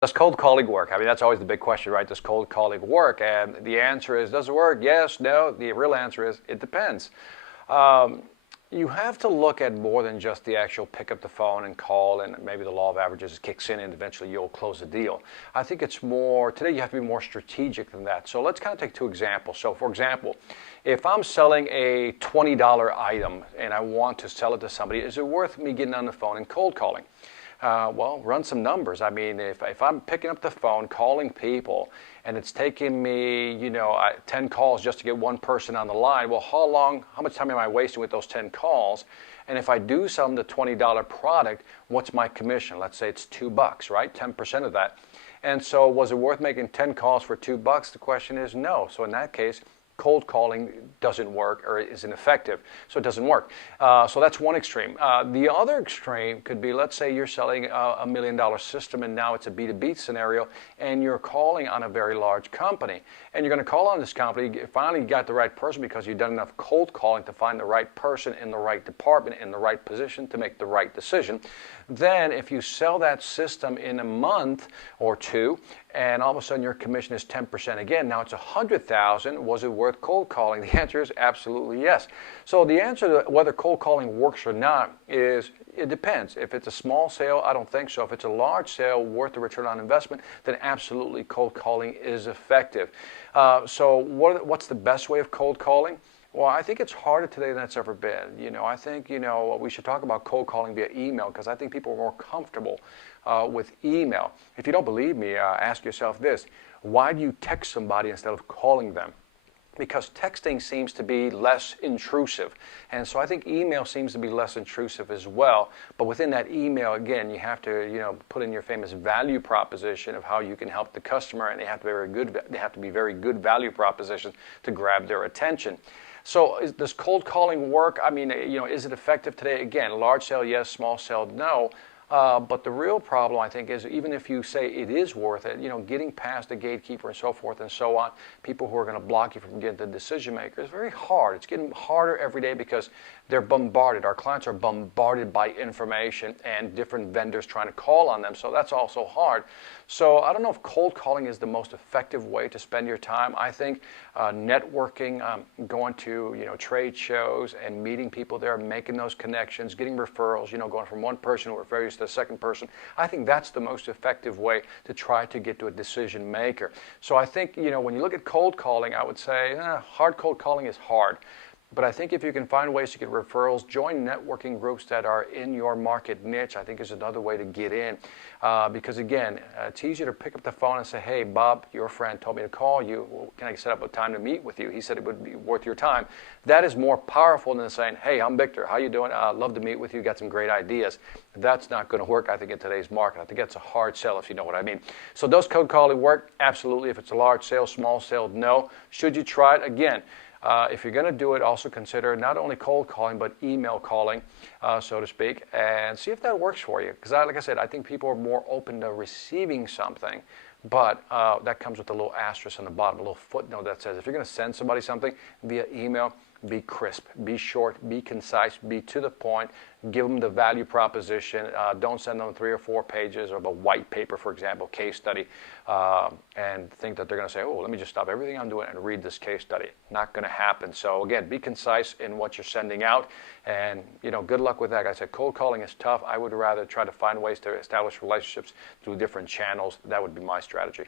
Does cold calling work? I mean, that's always the big question, right? Does cold calling work? And the answer is, does it work? Yes, no. The real answer is, it depends. Um, you have to look at more than just the actual pick up the phone and call, and maybe the law of averages kicks in and eventually you'll close the deal. I think it's more, today you have to be more strategic than that. So let's kind of take two examples. So for example, if I'm selling a $20 item and I want to sell it to somebody, is it worth me getting on the phone and cold calling? Well, run some numbers. I mean, if I'm picking up the phone, calling people, and it's taking me, 10 calls just to get one person on the line, well, how much time am I wasting with those 10 calls? And if I do sell them the $20 product, what's my commission? Let's say it's $2, right? 10% of that. And so was it worth making 10 calls for $2? The question is no. So in that case, cold calling doesn't work or is ineffective, so it doesn't work. So that's one extreme. The other extreme could be, let's say you're selling a $1 million system and now it's a B2B scenario and you're calling on a very large company. And you're going to call on this company, finally you got the right person because you've done enough cold calling to find the right person in the right department, in the right position to make the right decision. Then if you sell that system in a month or two, and all of a sudden your commission is 10% again, now it's $100,000, was it worth cold calling? The answer is absolutely yes. So the answer to whether cold calling works or not is, it depends. If it's a small sale, I don't think so. If it's a large sale worth the return on investment, then absolutely cold calling is effective. So what's the best way of cold calling? Well, I think it's harder today than it's ever been. I think, we should talk about cold calling via email because I think people are more comfortable with email. If you don't believe me, ask yourself this. Why do you text somebody instead of calling them? Because texting seems to be less intrusive. And so I think email seems to be less intrusive as well. But within that email, again, you have to, put in your famous value proposition of how you can help the customer, and they have to be very good value propositions to grab their attention. So does cold calling work? I mean, is it effective today? Again, large sale, yes, small sale, no. But the real problem, I think, is even if you say it is worth it, getting past the gatekeeper and so forth and so on, people who are going to block you from getting the decision maker is very hard. It's getting harder every day because they're bombarded. Our clients are bombarded by information and different vendors trying to call on them. So that's also hard. So I don't know if cold calling is the most effective way to spend your time. I think networking, going to trade shows and meeting people there, making those connections, getting referrals, going from one person who refers to the second person. I think that's the most effective way to try to get to a decision maker. So I think, when you look at cold calling, I would say hard cold calling is hard. But I think if you can find ways to get referrals, join networking groups that are in your market niche, I think is another way to get in. Because again, it's easier to pick up the phone and say, hey, Bob, your friend told me to call you. Well, can I set up a time to meet with you? He said it would be worth your time. That is more powerful than saying, hey, I'm Victor. How you doing? I'd love to meet with you. Got some great ideas. That's not going to work, I think, in today's market. I think that's a hard sell, if you know what I mean. So does cold calling work? Absolutely. If it's a large sale, small sale, no. Should you try it? Again, if you're going to do it, also consider not only cold calling, but email calling, so to speak, and see if that works for you. Because like I said, I think people are more open to receiving something, but that comes with a little asterisk on the bottom, a little footnote that says if you're going to send somebody something via email, be crisp, be short, be concise, be to the point, give them the value proposition. Don't send them 3 or 4 pages of a white paper, for example, case study, and think that they're going to say, oh, let me just stop everything I'm doing and read this case study. Not going to happen. So again, be concise in what you're sending out, and good luck with that. Like I said, cold calling is tough. I would rather try to find ways to establish relationships through different channels. That would be my strategy.